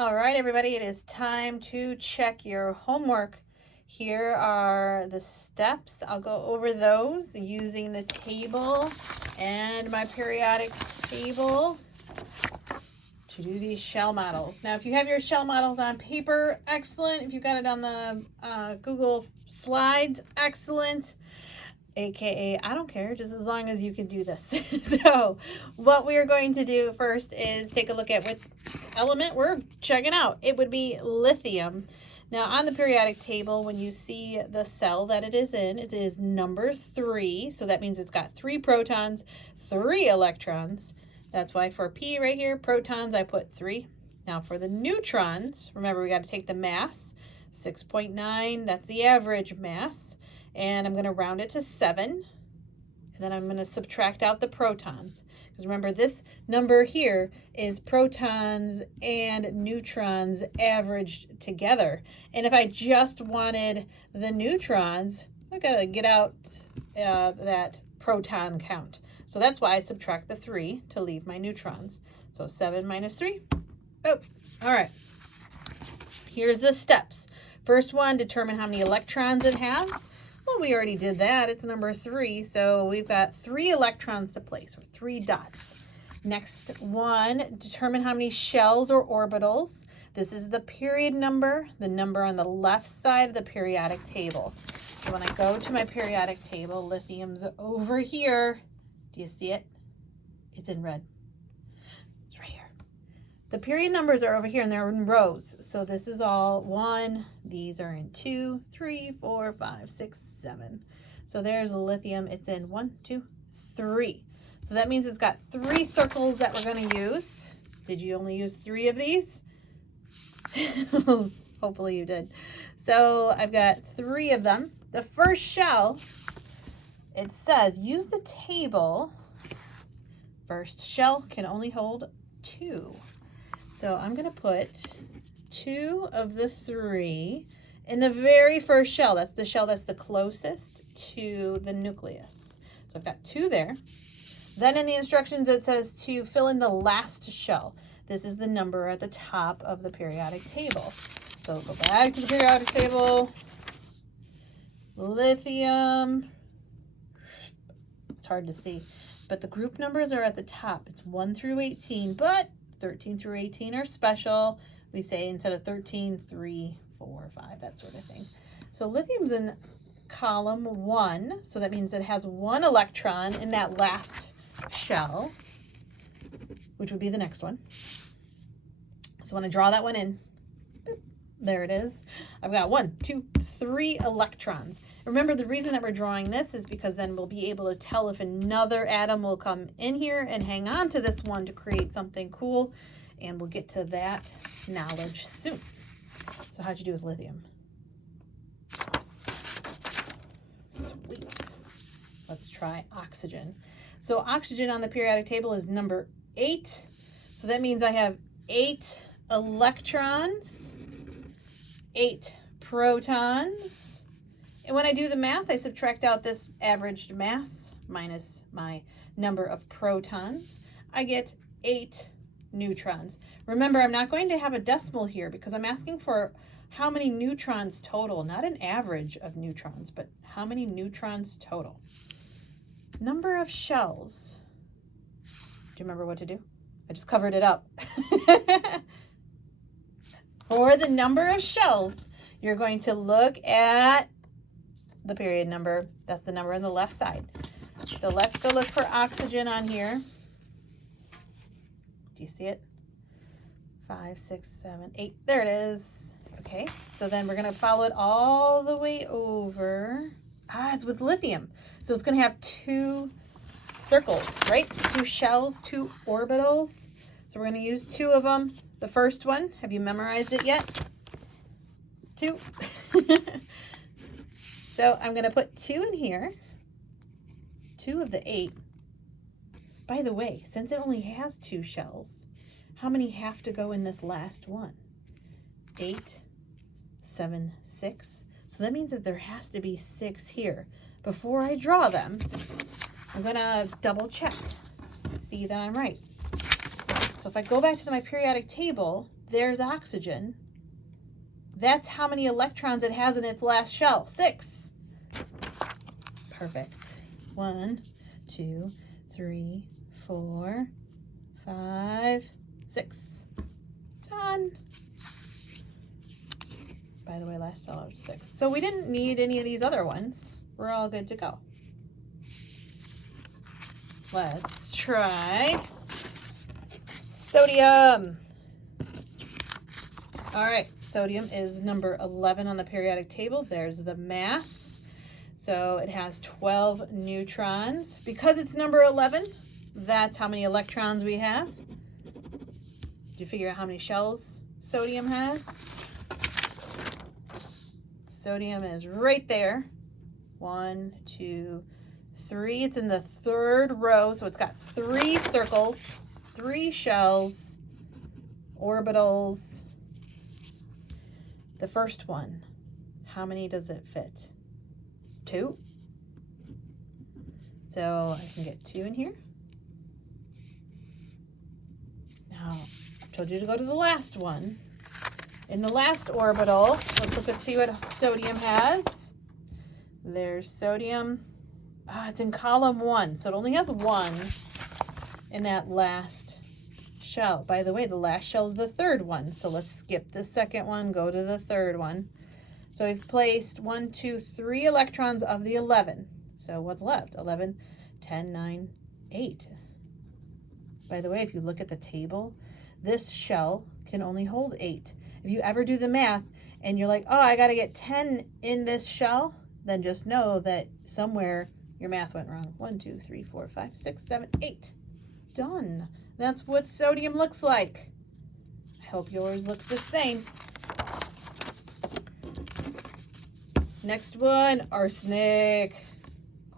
All right, everybody, it is time to check your homework. Here are the steps. I'll go over those using the table and my periodic table to do these shell models. Now, if you have your shell models on paper, excellent. If you've got it on the Google Slides, excellent. AKA, I don't care, just as long as you can do this. So what we are going to do first is take a look at what element we're checking out. It would be lithium. Now on the periodic table, when you see the cell that it is number 3. So that means it's got 3 protons, 3 electrons. That's why for P right here, protons, I put 3. Now for the neutrons, remember we got to take the mass, 6.9, that's the average mass. And I'm going to round it to 7. And then I'm going to subtract out the protons. Because remember, this number here is protons and neutrons averaged together. And if I just wanted the neutrons, I got to get out that proton count. So that's why I subtract the 3 to leave my neutrons. So 7 minus 3. Oh, all right. Here's the steps. First one, determine how many electrons it has. Well, we already did that. It's number 3, so we've got 3 electrons to place, or 3 dots. Next one, determine how many shells or orbitals. This is the period number, the number on the left side of the periodic table. So when I go to my periodic table, lithium's over here. Do you see it? It's in red. It's right here. The period numbers are over here and they're in rows. So this is all 1. These are in 2, 3, 4, 5, 6, 7. So there's lithium. It's in 1, 2, 3. So that means it's got 3 circles that we're going to use. Did you only use 3 of these? Hopefully you did. So I've got 3 of them. The first shell, it says use the table. First shell can only hold 2. So I'm going to put 2 of the 3 in the very first shell. That's the shell that's the closest to the nucleus. So I've got 2 there. Then in the instructions it says to fill in the last shell. This is the number at the top of the periodic table. So go back to the periodic table. Lithium. It's hard to see, but the group numbers are at the top. It's 1 through 18, but 13 through 18 are special. We say instead of 13, 3, 4, 5, that sort of thing. So lithium's in column 1. So that means it has 1 electron in that last shell, which would be the next one. So when I draw that one in, boop, there it is. I've got 1, 2, 3 electrons. Remember, the reason that we're drawing this is because then we'll be able to tell if another atom will come in here and hang on to this one to create something cool. And we'll get to that knowledge soon. So how'd you do with lithium? Sweet. Let's try oxygen. So oxygen on the periodic table is number 8. So that means I have 8 electrons, 8 protons. And when I do the math, I subtract out this averaged mass minus my number of protons. I get 8 neutrons. Remember, I'm not going to have a decimal here because I'm asking for how many neutrons total, not an average of neutrons, but how many neutrons total. Number of shells. Do you remember what to do? I just covered it up. For the number of shells, you're going to look at the period number. That's the number on the left side. So let's go look for oxygen on here. Do you see it? 5, 6, 7, 8. There it is. Okay, so then we're going to follow it all the way over. It's with lithium. So it's going to have 2 circles, right? 2 shells, 2 orbitals. So we're going to use 2 of them. The first one, have you memorized it yet? 2. So I'm going to put 2 in here. 2 of the 8. By the way, since it only has 2 shells, how many have to go in this last one? 8, 7, 6. So that means that there has to be 6 here. Before I draw them, I'm going to double check, see that I'm right. So if I go back to my periodic table, there's oxygen. That's how many electrons it has in its last shell. 6. Perfect. 1, 2, 3, 4, 5, 6. Done. By the way, last shell was 6. So we didn't need any of these other ones. We're all good to go. Let's try sodium. All right, sodium is number 11 on the periodic table. There's the mass. So it has 12 neutrons. Because it's number 11, that's how many electrons we have. Did you figure out how many shells sodium has? Sodium is right there. 1, 2, 3. It's in the 3rd row, so it's got 3 circles, 3 shells, orbitals. The first one, how many does it fit? 2. So I can get 2 in here. Now, I told you to go to the last one. In the last orbital, let's look and see what sodium has. There's sodium. It's in column 1, so it only has 1 in that last shell. By the way, the last shell is the 3rd one, so let's skip the 2nd one, go to the 3rd one. So we've placed 1, 2, 3 electrons of the 11. So what's left? 11, 10, 9, 8. By the way, if you look at the table, this shell can only hold 8. If you ever do the math and you're like, oh, I got to get 10 in this shell, then just know that somewhere your math went wrong. 1, 2, 3, 4, 5, 6, 7, 8. Done. That's what sodium looks like. I hope yours looks the same. Next one, arsenic.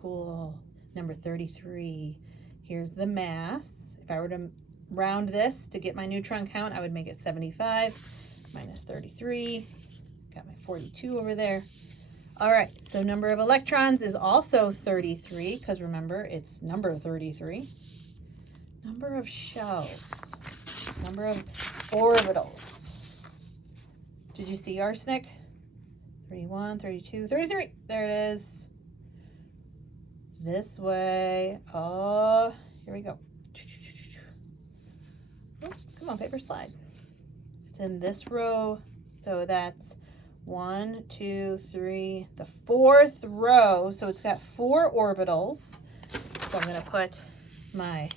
Cool. Number 33. Here's the mass. If I were to round this to get my neutron count, I would make it 75 minus 33. Got my 42 over there. All right, so number of electrons is also 33, because remember, it's number 33. Number of shells, number of orbitals. Did you see arsenic? 31, 32, 33. There it is. This way. Oh, here we go. Oh, come on, paper slide. It's in this row. So that's 1, 2, 3, the 4th row. So it's got 4 orbitals. So I'm going to put my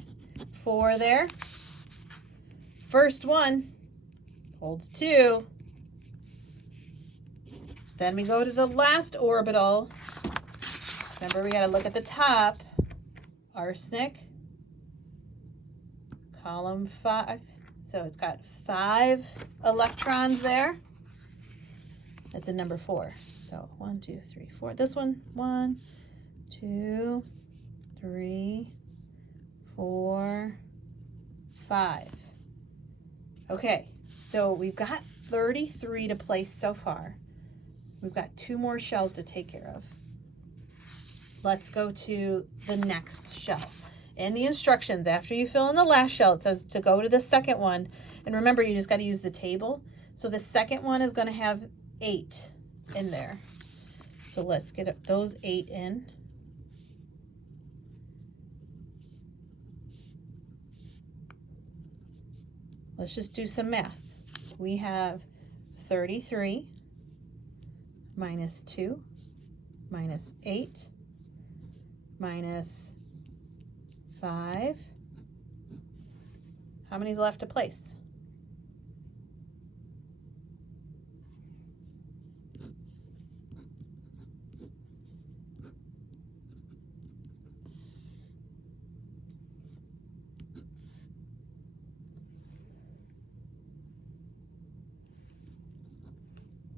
4 there. First one holds 2. Then we go to the last orbital. Remember, we got to look at the top. Arsenic, column 5. So it's got 5 electrons there. That's in number 4. So 1, 2, 3, 4. This one, 1, 2, 3, 4, 5. Okay, so we've got 33 to place so far. We've got 2 more shells to take care of. Let's go to the next shell. In the instructions, after you fill in the last shell, it says to go to the 2nd one. And remember, you just got to use the table. So the 2nd one is going to have 8 in there. So let's get those 8 in. Let's just do some math. We have 33 minus 2 minus 8 minus 5. How many's left to place?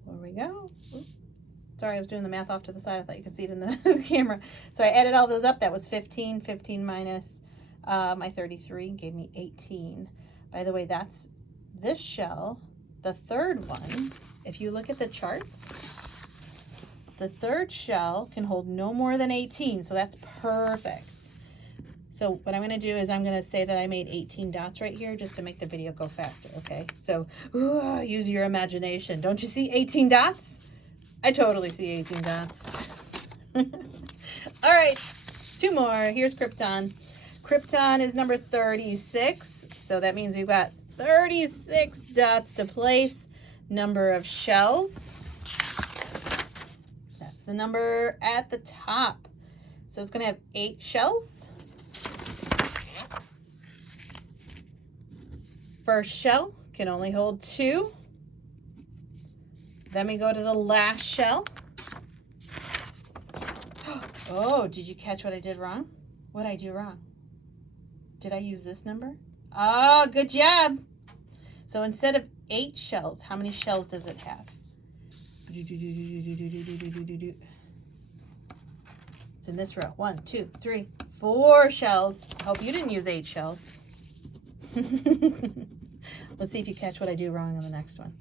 There we go. Oops. Sorry, I was doing the math off to the side. I thought you could see it in the camera. So I added all those up. That was 15. 15 minus my 33 gave me 18. By the way, that's this shell. The 3rd one, if you look at the chart, the 3rd shell can hold no more than 18. So that's perfect. So what I'm going to do is I'm going to say that I made 18 dots right here just to make the video go faster, okay? So use your imagination. Don't you see 18 dots? I totally see 18 dots. All right, 2 more. Here's Krypton. Krypton is number 36. So that means we've got 36 dots to place. Number of shells. That's the number at the top. So it's going to have 8 shells. First shell can only hold 2. Then we go to the last shell. Oh, did you catch what I did wrong? What did I do wrong? Did I use this number? Oh, good job. So instead of 8 shells, how many shells does it have? It's in this row. 1, 2, 3, 4 shells. I hope you didn't use 8 shells. Let's see if you catch what I do wrong on the next one.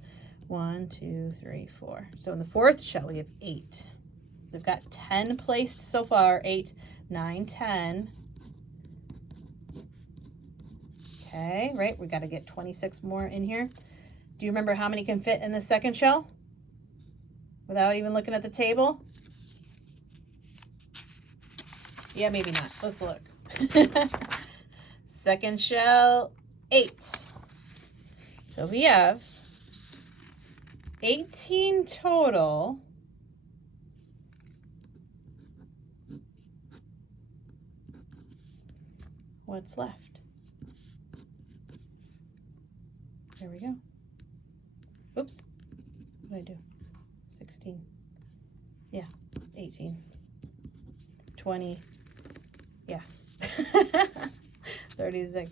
1, 2, 3, 4. So in the 4th shell, we have 8. We've got 10 placed so far. 8, 9, 10. Okay, right? We got to get 26 more in here. Do you remember how many can fit in the second shell? Without even looking at the table? Yeah, maybe not. Let's look. Second shell, 8. So we have 18 total. What's left? There we go. Oops. What did I do? 16. Yeah, 18. 20. Yeah. 36.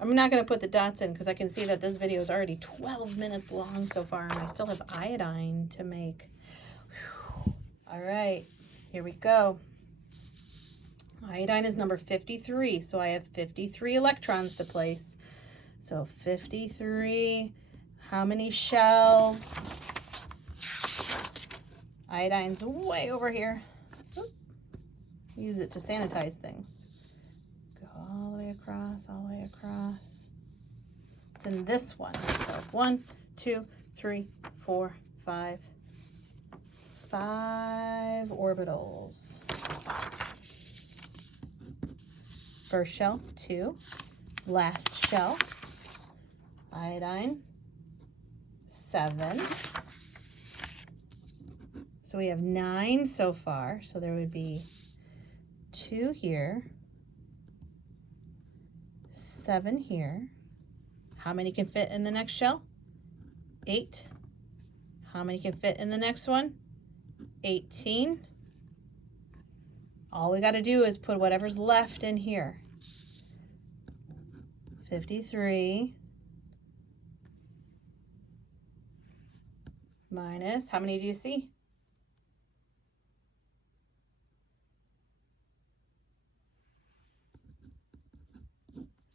I'm not going to put the dots in because I can see that this video is already 12 minutes long so far, and I still have iodine to make. Whew. All right, here we go. Iodine is number 53, so I have 53 electrons to place. So 53, how many shells? Iodine's way over here. Oop. Use it to sanitize things. Go all the way across, all the way across. It's in this one. So 1, 2, 3, 4, 5. 5 orbitals. First shell, 2. Last shell, iodine, 7. So we have 9 so far. So there would be 2 here, 7 here. How many can fit in the next shell? 8. How many can fit in the next one? 18. All we got to do is put whatever's left in here. 53 minus, how many do you see?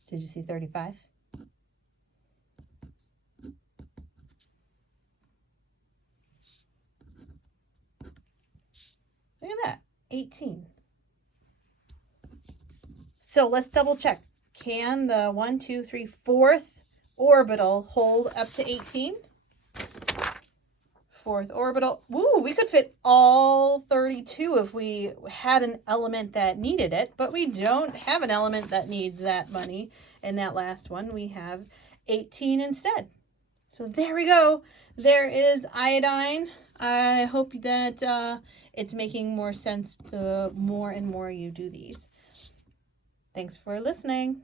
Did you see 35? Look at that, 18. So let's double check. Can the 1, 2, 3, 4th orbital hold up to 18? 4th orbital. Woo, we could fit all 32 if we had an element that needed it, but we don't have an element that needs that many in that last one. We have 18 instead. So there we go. There is iodine. I hope that it's making more sense the more and more you do these. Thanks for listening.